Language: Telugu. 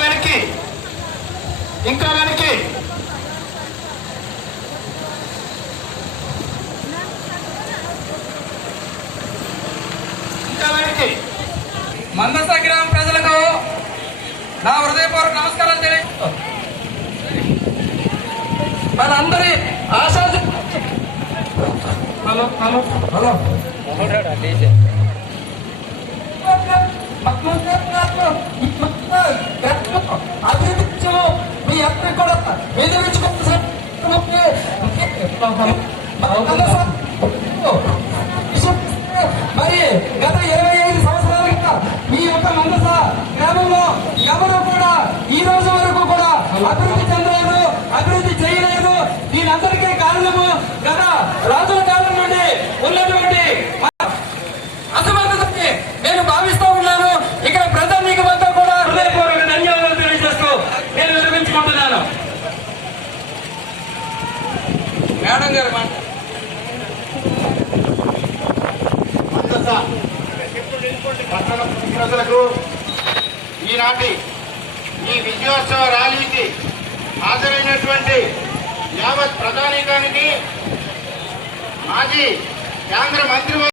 వెనక్కి ఇంకా వెనక్కి ఇంకా వెనక్కి. మందస గ్రామ ప్రజలకు నా హృదయపూర్వక నమస్కారాలు తెలియజేస్తూ మనందరి ఆశా హలో హలో హలో అభివృద్ధి మీ అందరూ కూడా మరి గత 25 సంవత్సరాలుగా మీ యొక్క మందస గ్రామంలో ఎవరు కూడా ఈ రోజు వరకు కూడా అభివృద్ధి చెందలేదు, అభివృద్ధి చేయలేదు. దీనందరికీ కారణము గత రాజుల కాలం నుండి ఉన్నటువంటి అసమర్థతని నేను భావిస్తూ ఉన్నాను. ఇక్కడ ప్రజానీకమంతా కూడా హృదయపూర్వక ధన్యవాదాలు తెలియజేస్తూ నేను విరమించుకుంటున్నాను. మేడం గారు పట్టణ ప్రజలకు ఈనాటి ఈ విజయోత్సవ ర్యాలీకి హాజరైనటువంటి యావత్ ప్రజానీకానికి మాజీ కేంద్ర మంత్రి